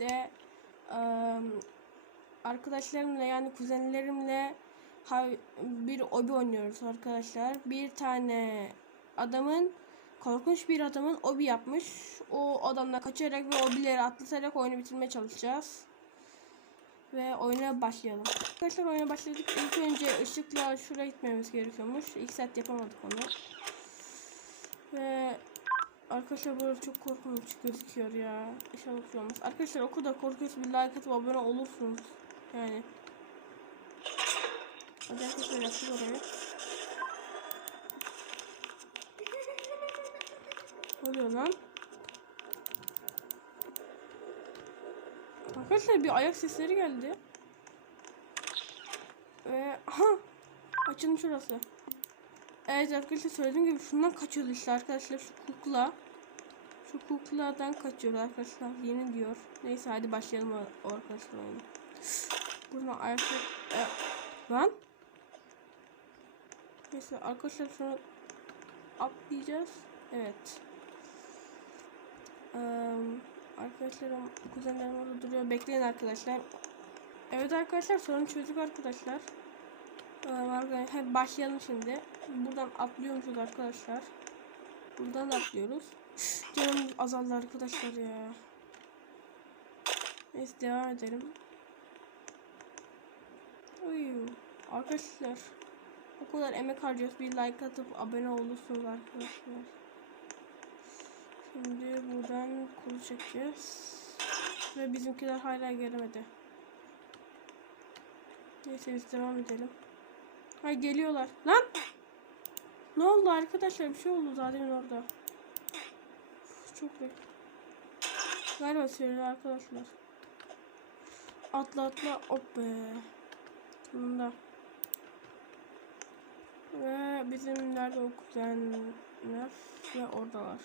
birlikte arkadaşlarımla yani kuzenlerimle bir obi oynuyoruz arkadaşlar. Bir tane adamın korkunç bir adamın obi yapmış. O adamla kaçarak ve obileri atlatarak oyunu bitirmeye çalışacağız. Ve oyuna başlayalım. Arkadaşlar oyuna başladık. İlk önce ışıkla şuraya gitmemiz gerekiyormuş. İlk saat yapamadık onu. Ve arkadaşlar burada çok korkunç gözüküyor ya. İnşallah bir olmaz. Arkadaşlar o kadar korkuyorsa bir like atıp abone olursunuz. Yani. Hadi arkadaşlar yaptık orayı. Ne oluyor lan? Arkadaşlar bir ayak sesleri geldi. Ve aha açılmış şurası. Evet arkadaşlar söylediğim gibi şundan kaçıyordu işte arkadaşlar şu kukla. Şu kukladan kaçıyordu arkadaşlar yeni diyor. Neyse hadi başlayalım arkadaşlar oyunu. Buradan ayak e, lan. Neyse arkadaşlar şunu atlayacağız. Evet. Eee arkadaşlarım kuzenlerim orada duruyor. Bekleyin arkadaşlar. Evet arkadaşlar sorun çözdük arkadaşlar. Ee, arkadaşlar hep başlayalım şimdi. Buradan atlıyormuşuz arkadaşlar. Buradan da atlıyoruz. Canım azaldı arkadaşlar ya. Neyse devam edelim. Uy, arkadaşlar o kadar emek harcıyoruz. Bir like atıp abone olursunuz arkadaşlar. Şimdi buradan kolu çekeceğiz. Ve bizimkiler hala gelemedi. Neyse biz devam edelim. Ay geliyorlar. Lan! Ne oldu arkadaşlar? Bir şey oldu zaten orada. Çok bek. Galiba söyledi arkadaşlar. Atla atla hop be. Bunda. Ve bizim nerede o kuzenler ve oradalar.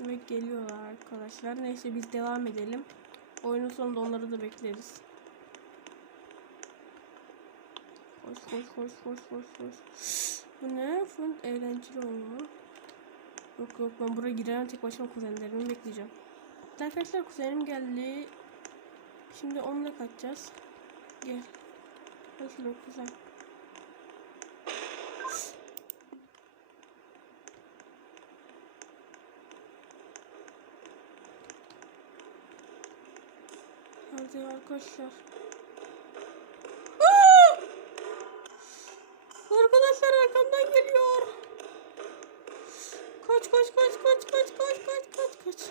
Ve geliyorlar arkadaşlar. Neyse biz devam edelim. Oyunun sonunda onları da bekleriz. Koş koş koş koş koş koş. Bu ne? Fun eğlenceli oyunu. Yok yok ben buraya giremem tek başıma kuzenlerimi bekleyeceğim. Arkadaşlar kuzenim geldi. Şimdi onunla kaçacağız. Gel. Nasıl o kuzen? Hadi arkadaşlar. Aa! Arkadaşlar arkamdan geliyor. Kaç kaç kaç kaç kaç kaç kaç kaç kaç.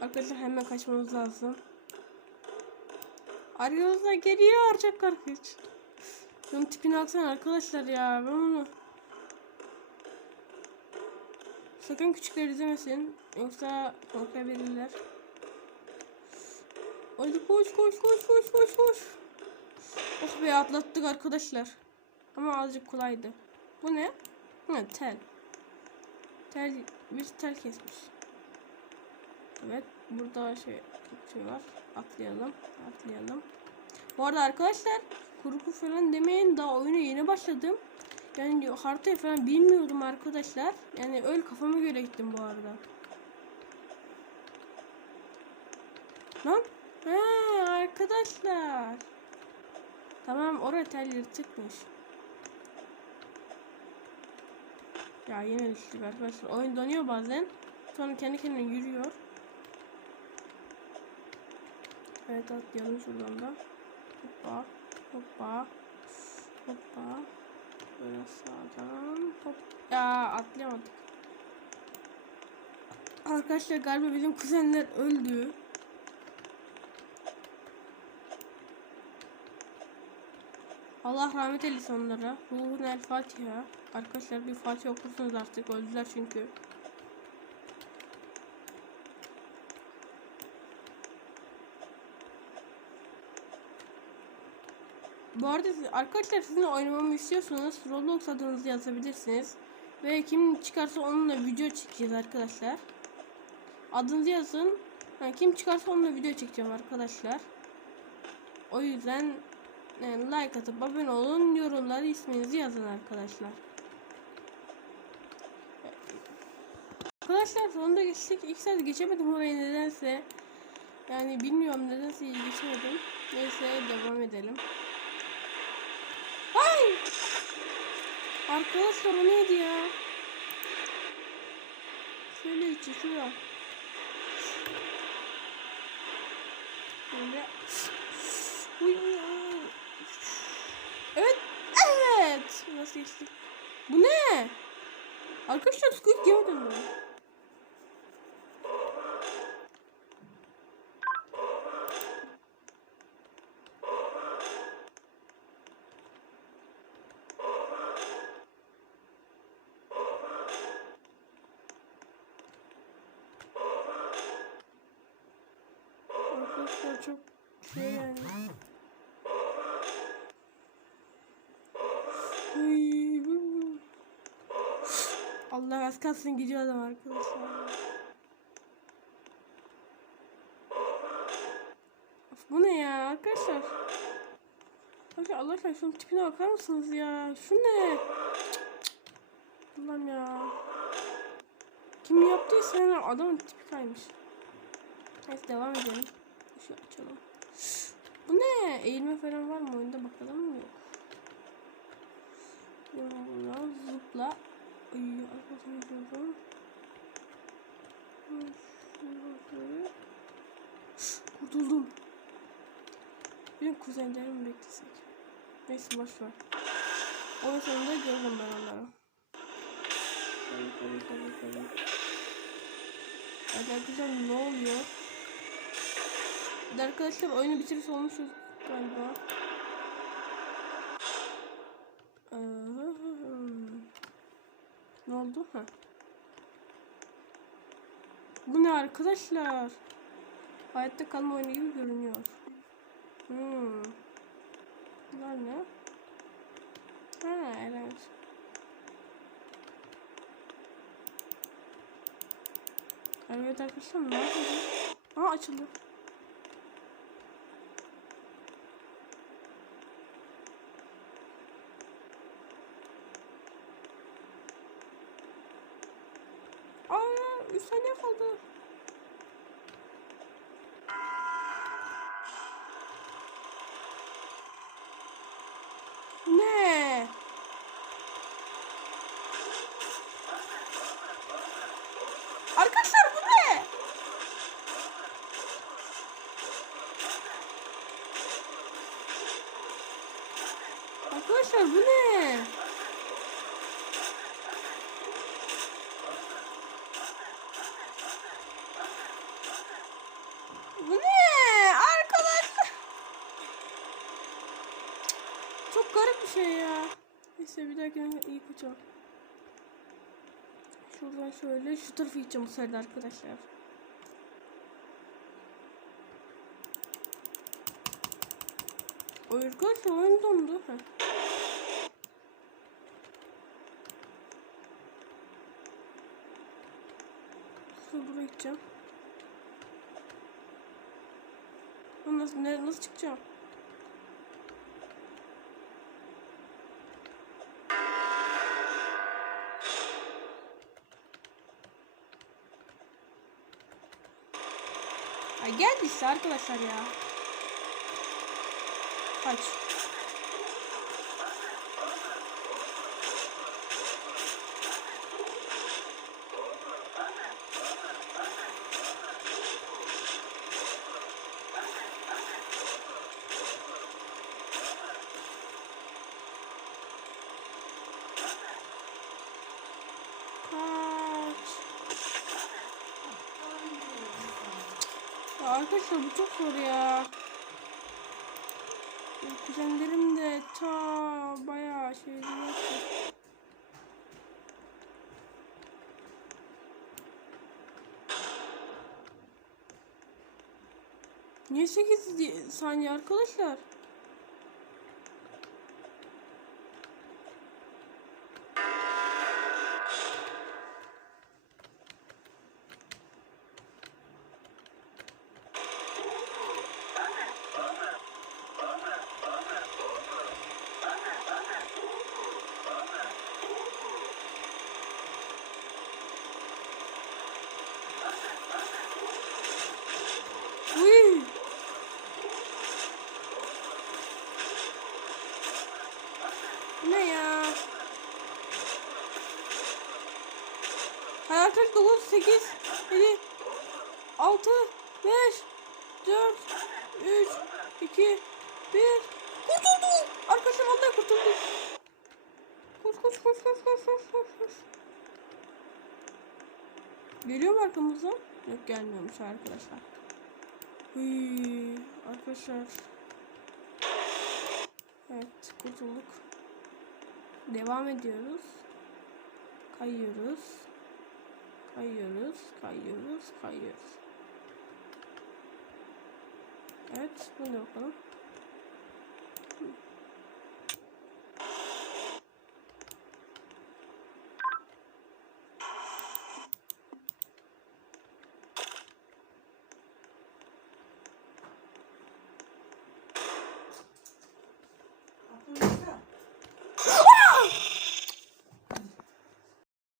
Arkadaşlar hemen kaçmamız lazım. Arıyoruzlar geliyor çok korkunç. Şunun tipini baksana arkadaşlar ya ben onu Sakın küçükler izlemesin. Yoksa korkabilirler. Hadi koş koş koş koş koş koş. Oh be atlattık arkadaşlar. Ama azıcık kolaydı. Bu ne? Ha, tel. Tel bir tel kesmiş. Evet burada şey şey var. Atlayalım. Atlayalım. Bu arada arkadaşlar kurgu falan demeyin daha oyuna yeni başladım. Yani haritayı falan bilmiyordum arkadaşlar. Yani öyle kafama göre gittim bu arada. Lan? He arkadaşlar. Tamam oraya tel yırtıkmış. Ya yine düştük arkadaşlar. Oyun donuyor bazen. Sonra kendi kendine yürüyor. Evet atlayalım şuradan da. Hoppa. Hoppa. Hoppa. Böyle sağdan hop. Ya atlayamadık. Arkadaşlar galiba bizim kuzenler öldü. Allah rahmet eylesin onlara. Ruhun el Fatiha. Arkadaşlar bir Fatiha okursunuz artık. Öldüler çünkü. Bu arada arkadaşlar sizinle oynamamı istiyorsanız Roblox adınızı yazabilirsiniz. Ve kim çıkarsa onunla video çekeceğiz arkadaşlar. Adınızı yazın. Ha, kim çıkarsa onunla video çekeceğim arkadaşlar. O yüzden yani like atıp abone olun. Yorumlara isminizi yazın arkadaşlar. Arkadaşlar sonunda geçtik. İlk saat geçemedim oraya nedense. Yani bilmiyorum nedense geçemedim. Neyse devam edelim. Ay! Arkadaşlar o neydi ya? Şöyle içi şuraya. Şöyle. Uy uy uy. Evet. Geçtik? Bu ne? Arkadaşlar Squid gördün mü? Arkadaşlar çok şey yani. Uy, bu- bu. Allah az kalsın gidiyor adam arkadaşlar. Of, bu ne ya arkadaşlar? Bakın Allah aşkına şunun tipine bakar mısınız ya? Şu ne? Allah'ım ya. Kim yaptıysa yani adamın tipi kaymış. Neyse devam edelim. Şu açalım. Bu ne? Eğilme falan var mı oyunda bakalım mı? Zıpla. Ay arkadaşlar gidiyorum. Şöyle. Kurtuldum. Benim kuzenlerimi beklesek. Neyse boş ver. Oyun sonunda görürüm ben onları. Hadi arkadaşlar ne oluyor? Arkadaşlar oyunu bitirmiş olmuşuz galiba. Ee, Ne oldu? Ha. Bu ne arkadaşlar? Hayatta kalma oyunu gibi görünüyor. Hmm. Bunlar ne? Ha evet. Evet arkadaşlar ne yapacağız? Aa açıldı. 3 saniye kaldı. Ne? Arkadaşlar bu ne? Arkadaşlar bu ne? Bu ne? Arkadaşlar. Çok garip bir şey ya. Neyse bir dahakine iyi kaçalım. Şuradan şöyle şu tarafa gideceğim bu sefer arkadaşlar. O arkadaşlar oyun dondu. Heh. Buraya gideceğim. Nasıl, nasıl çıkacağım? Ya geldi işte arkadaşlar ya. Kaç. Arkadaşlar bu çok zor ya. Kuzenlerim de ta bayağı şey diyor. Niye 8 di- saniye arkadaşlar? Hayal kaç 9 8 7 6 5 4 3 2 1 Kurtulduk. Arkadaşlar vallahi kurtulduk. Koş koş koş koş koş koş koş. Geliyor mu arkamızdan? Yok gelmiyormuş arkadaşlar. Hıy, arkadaşlar. Evet kurtulduk. Devam ediyoruz. Kayıyoruz. Kayıyoruz, kayıyoruz, kayıyoruz. Evet, bunu bakalım.